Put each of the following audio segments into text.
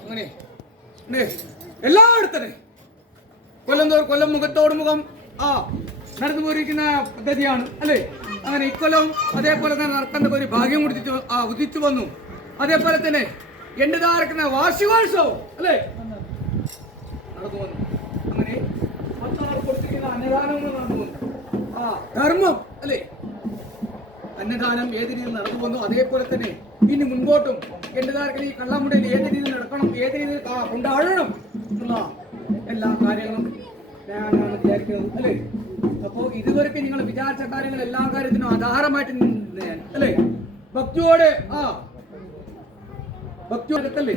അങ്ങനെ എല്ലായിടത്തന്നെ കൊല്ലം തോറും കൊല്ലം മുഖത്തോട് മുഖം നടന്നു പോയിരിക്കുന്ന പദ്ധതിയാണ് അല്ലേ. അങ്ങനെ ഇക്കൊല്ലം അതേപോലെ തന്നെ നടക്കേണ്ട ഒരു ഭാഗ്യം ഉദിച്ചു വന്നു. അതേപോലെ തന്നെ എന്റേതായിരിക്കുന്ന വാർഷികോത്സവം അല്ലേ നടന്നു വന്നു. അങ്ങനെ കൊടുത്തിരിക്കുന്ന അന്നദാനവും നടന്നു വന്നു. ധർമ്മം അല്ലേ, അന്നദാനം ഏത് രീതിയിൽ നടന്നു വന്നു അതേപോലെ തന്നെ ഇനി മുൻപോട്ടും എന്റേതായിരിക്കുന്ന ഈ കള്ളാമുടയിൽ ഏത് രീതിയിൽ നടക്കണം, ഏത് രീതിയിൽ കൊണ്ടാടണം എന്നുള്ള എല്ലാ കാര്യങ്ങളും ഞാനാണ് വിചാരിക്കുന്നത് അല്ലേ. അപ്പോ ഇതുവരെ നിങ്ങൾ വിചാരിച്ച കാര്യങ്ങൾ എല്ലാ കാര്യത്തിനും ആധാരമായിട്ട് ഞാൻ അല്ലേ ഭക്തിയോടെ ഭക്തിയോടത്തല്ലേ.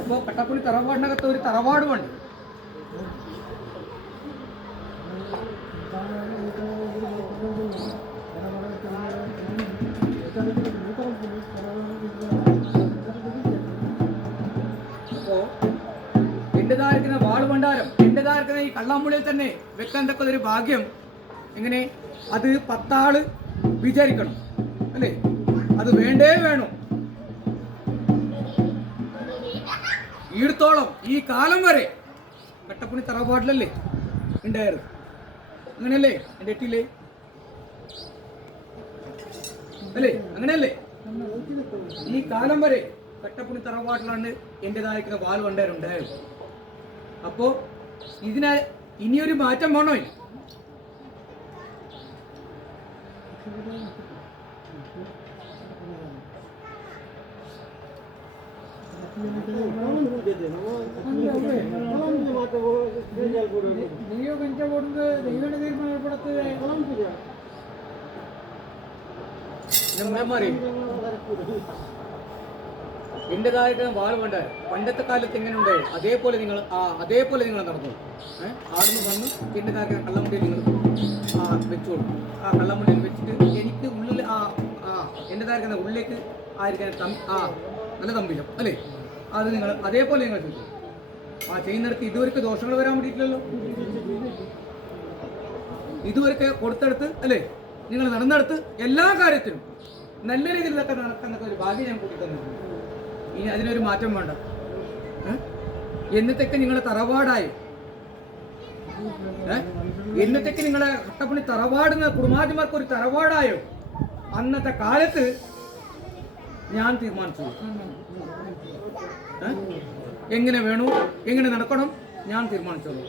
അപ്പോ കട്ടപ്പുള്ളി തറവാടിനകത്ത് ഒരു തറവാടുമുണ്ട്. അപ്പോ എന്റേതായിരിക്കുന്ന വാളുഭണ്ഡാരം എന്റേതായിരിക്കുന്ന ഈ കള്ളാമ്പുള്ളിയിൽ തന്നെ വെക്കാൻ തക്കതൊരു ഭാഗ്യം എങ്ങനെ അത് 10 ആള് വിചാരിക്കണം അല്ലേ. അത് വേണ്ടേ വേണോ. ഈടത്തോളം ഈ കാലം വരെ കട്ടപ്പുള്ളി തറവാട്ടിലല്ലേ ഉണ്ടായിരുന്നു. അങ്ങനെയല്ലേ എൻ്റെ എട്ടില്ലേ അല്ലേ, അങ്ങനെയല്ലേ ഈ കാലം വരെ കട്ടപ്പുള്ളി തറവാട്ടിലാണ് എന്റേതായിരിക്കുന്ന വാളുഭണ്ഡാരുണ്ടായത്. അപ്പോ ഇതിന് ഇനിയൊരു മാറ്റം വേണോ? എന്റേതായിട്ട് വാളുഭണ്ഡാരം പണ്ടത്തെ കാലത്ത് എങ്ങനെ ഉണ്ട് അതേപോലെ നിങ്ങൾ നടന്നു. ആടുന്ന് വന്ന് എന്റേതായിട്ട് കള്ളമുണ്ടിയിൽ നിങ്ങൾ വെച്ചോളൂ. ആ കള്ളമുണ്ടിയിൽ വെച്ചിട്ട് എനിക്ക് ഉള്ളിൽ എന്റേതായിരിക്കുന്ന ഉള്ളിലേക്ക് ആയിരിക്കാൻ നല്ല തമ്പിലും അല്ലേ അത് നിങ്ങൾ അതേപോലെ നിങ്ങൾ ചെയ്തു. ചെയ്യുന്നിടത്ത് ഇതുവരെ ദോഷങ്ങൾ വരാൻ വേണ്ടിയിട്ടില്ലല്ലോ. ഇതുവരെ കൊടുത്തെടുത്ത് അല്ലേ നിങ്ങൾ നടന്നെടുത്ത് എല്ലാ കാര്യത്തിനും നല്ല രീതിയിലൊക്കെ നടക്കുന്നൊക്കെ ഒരു ഭാഗ്യം ഞാൻ കൂട്ടി തന്നിട്ടുണ്ട്. ഇനി അതിനൊരു മാറ്റം വേണ്ട. എന്നത്തേക്ക് നിങ്ങളെ തറവാടായി എന്നത്തേക്ക് നിങ്ങളെ കട്ടപ്പണി തറവാടുന്ന കുടുംബാധിമാർക്ക് ഒരു തറവാടായോ അന്നത്തെ കാലത്ത് ഞാൻ തീരുമാനിച്ചു. എങ്ങനെ വേണു എങ്ങനെ നടക്കണം ഞാൻ തീരുമാനിച്ചോളൂ.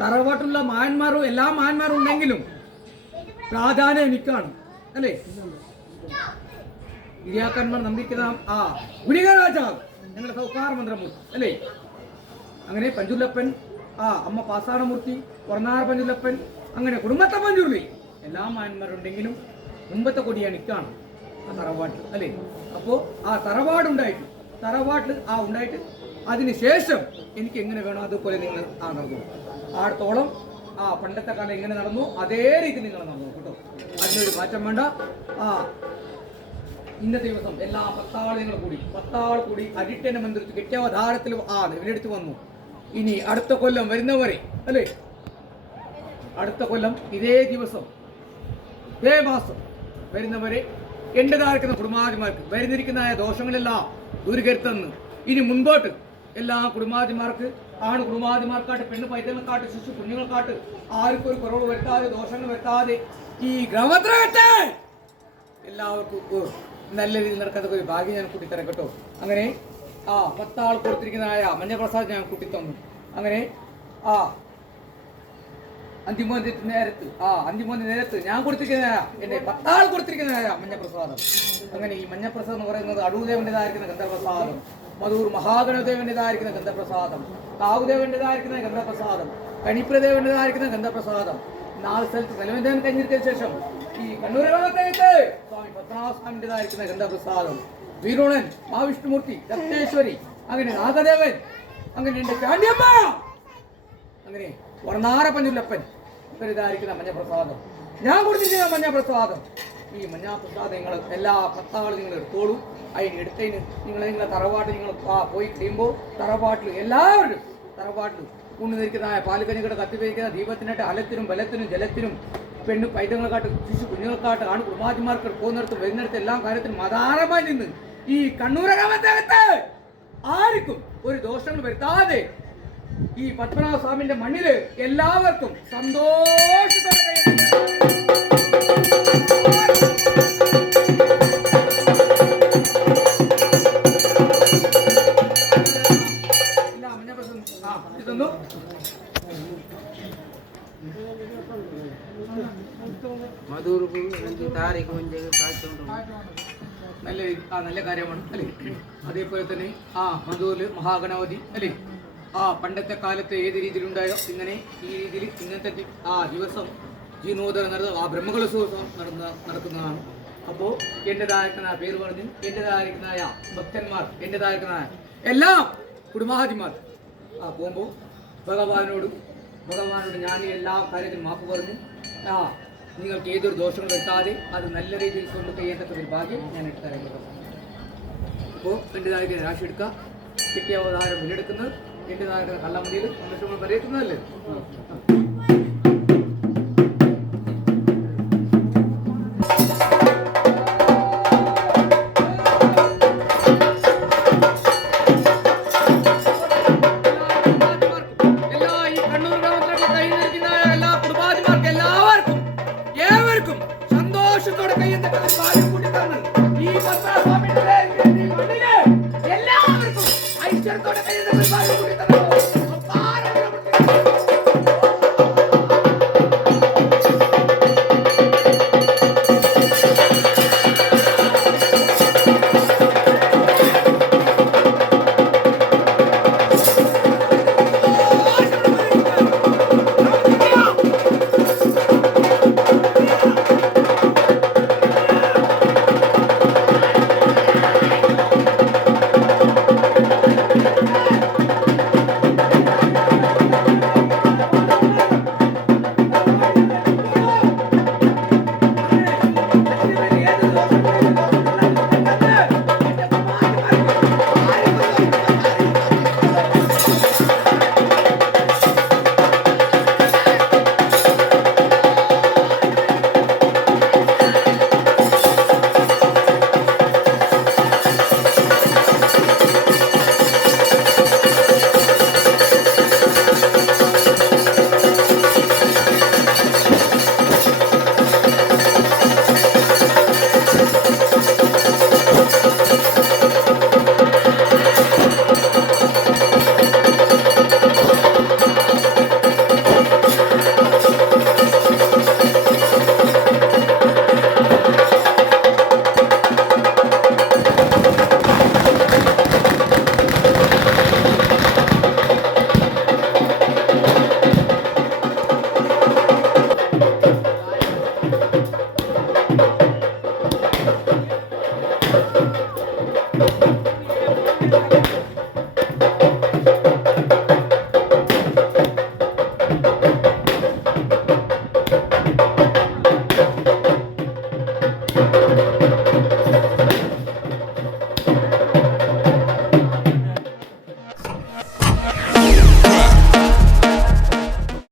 തറവാട്ടുള്ള മാന്മാരും എല്ലാ മാന്മാരും ഉണ്ടെങ്കിലും പ്രാധാന്യം എനിക്കാണ് അല്ലേ. ഇരിയാക്കന്മാർ നമ്പിക്കുന്ന ഗുണികരാജാവ് ഞങ്ങളുടെ സൗകാർ മന്ത്രമൂർത്തി അല്ലേ. അങ്ങനെ പഞ്ചുല്ലപ്പൻ അമ്മ പാസാടമൂർത്തി വർണ്ണാർ പഞ്ചുല്ലപ്പൻ അങ്ങനെ കുടുംബത്തെ പഞ്ചുള്ളി എല്ലാ മാന്മാരുണ്ടെങ്കിലും മുമ്പത്തെ കൊടിയാണ് ഇക്കാണ് ആ തറവാട്ടിൽ അല്ലേ. അപ്പോൾ ആ തറവാടുണ്ടായിട്ട് ഉണ്ടായിട്ട് അതിനുശേഷം എനിക്ക് എങ്ങനെ വേണോ അതുപോലെ നിങ്ങൾ നടന്നു. ആടത്തോളം പണ്ടത്തെ കാലം എങ്ങനെ നടന്നു അതേ രീതി നിങ്ങൾ നടന്നു കേട്ടോ. അതിനൊരു മാറ്റം വേണ്ട. ഇന്നത്തെ ദിവസം എല്ലാ 10 ആൾ കൂടി അരിട്ടനെ മന്ത്രിച്ച് കെട്ടിയാവധാരത്തിൽ ഇവരെടുത്ത് വന്നു. ഇനി അടുത്ത കൊല്ലം വരുന്നവരെ അല്ലേ അടുത്ത കൊല്ലം ഇതേ ദിവസം ഇതേ മാസം വരുന്നവരെ എന്റേതായിരിക്കുന്ന കുടുംബാധിമാർക്ക് വരുന്നിരിക്കുന്ന ദോഷങ്ങളെല്ലാം ദൂരീകരിച്ചെന്ന് ഇനി മുൻപോട്ട് എല്ലാ കുടുംബാധിമാർക്ക് കുടുംബാധിമാർക്കാട്ട് പെണ്ണ് പൈതങ്ങൾക്കാട്ട് ശിശു കുഞ്ഞുങ്ങൾക്കാട്ട് ആർക്കും ഒരു കുറവ് വരുത്താതെ ദോഷങ്ങൾ വരുത്താതെ ഈ ഗ്രാമത്തിലെ എല്ലാവർക്കും നല്ല രീതിയിൽ നടക്കാത്ത ഒരു ഭാഗ്യം ഞാൻ കൂട്ടിത്തരാം കേട്ടോ. അങ്ങനെ 10 ആൾ കൊടുത്തിരിക്കുന്നതായ മഞ്ഞപ്രസാദ് ഞാൻ കൂട്ടിത്തന്നു. അങ്ങനെ അന്തിമോന്തി നേരത്ത് ഞാൻ കൊടുത്തിരിക്കുന്നതായ എന്റെ 10 ആൾ കൊടുത്തിരിക്കുന്നതായ മഞ്ഞപ്രസാദം. അങ്ങനെ ഈ മഞ്ഞപ്രസാദം എന്ന് പറയുന്നത് അടൂദേവന്റേതായിരിക്കുന്ന ഗന്ധപ്രസാദം, മധൂർ മഹാഗണദേവന്റേതായിരിക്കുന്ന ഗന്ധപ്രസാദം, കാവുദേവന്റേതായിരിക്കുന്ന ഗന്ധപ്രസാദം, കണിപ്രദേവന്റേതായിരിക്കുന്ന ഗന്ധപ്രസാദം. 4 സ്ഥലത്ത് നിലവിന്ദൻ കഴിഞ്ഞിരിക്കുന്ന ശേഷം ഈ കണ്ണൂർ സ്വാമി പത്മനാഭസ്വാമിൻ്റെതായിരിക്കുന്ന ഗന്ധപ്രസാദം, വീരുണൻ, മഹാവിഷ്ണുമൂർത്തി, ദത്തേശ്വരി, അങ്ങനെ നാഗദേവൻ, അങ്ങനെ എന്റെ ചാണ്ടിയമ്മ, അങ്ങനെ വർണ്ണാര പഞ്ചുല്ലപ്പൻ ഇതായിരിക്കുന്ന മഞ്ഞപ്രസാദം ഞാൻ കൊടുത്തിരിക്കുന്ന മഞ്ഞപ്രസാദം. ഈ മഞ്ഞപ്രസാദം നിങ്ങൾ എല്ലാ 10 ആൾ നിങ്ങൾ എടുത്തോളൂ. അതിന് എടുത്തതിന് നിങ്ങളെ തറവാട്ട് നിങ്ങൾ പോയി കഴിയുമ്പോൾ തറവാട്ടിൽ എല്ലാവരും കൊണ്ടുവന്നിരിക്കുന്നതായ പാലുകനികളുടെ കത്തിവയ്ക്കുന്ന ദീപത്തിനായിട്ട് അലത്തിനും ബലത്തിനും ജലത്തിനും പെണ്ണു പൈതങ്ങളെക്കാട്ട് ശിശു കുഞ്ഞുങ്ങൾക്കാട്ട് കുടുംബാധിമാർക്ക് പോകുന്നിടത്ത് വരുന്നിടത്ത് എല്ലാ കാര്യത്തിനും ആധാരമായി നിന്ന് ഈ കണ്ണൂരകമത്തകത്ത് ആർക്കും ഒരു ദോഷങ്ങൾ വരുത്താതെ ഈ പത്മനാഭ സ്വാമിന്റെ മണ്ണില് എല്ലാവർക്കും സന്തോഷത്തോടെ ഇതൊന്നു നല്ല കാര്യമാണ് അല്ലേ. അതേപോലെ തന്നെ മധൂരില് മഹാഗണപതി അല്ലേ, പണ്ടത്തെ കാലത്ത് ഏത് രീതിയിലുണ്ടായോ ഇങ്ങനെ ഈ രീതിയിൽ ഇന്നത്തെ ദിവസം ജീർണോദ്ധരം നടന്ന ബ്രഹ്മകലശോത്സവം നടക്കുന്നതാണ്. അപ്പോൾ എൻ്റെതായിരിക്കുന്ന പേര് പറഞ്ഞ് എൻ്റെതായിരിക്കുന്ന ഭക്തന്മാർ എൻ്റെതായിരിക്കുന്ന എല്ലാ കുടുംബാധിമാർ പോകുമ്പോൾ ഭഗവാനോട് ഞാൻ എല്ലാ കാര്യത്തിലും മാപ്പ് പറഞ്ഞു നിങ്ങൾക്ക് ഏതൊരു ദോഷങ്ങൾ വരുത്താതെ അത് നല്ല രീതിയിൽ കൊണ്ട് ചെയ്യത്തക്ക ഒരു ഭാഗ്യം ഞാൻ എടുത്തറിയുന്നത്. അപ്പോൾ എൻ്റെതായിരിക്കുന്ന രാശി എടുക്കുക, കിട്ടിയ അവതാരം മുന്നെടുക്കുന്നത് എൻ്റെതായിരിക്കുന്ന കള്ളമതിയിൽ സന്തോഷങ്ങൾ പറയക്കുന്നതല്ലേ.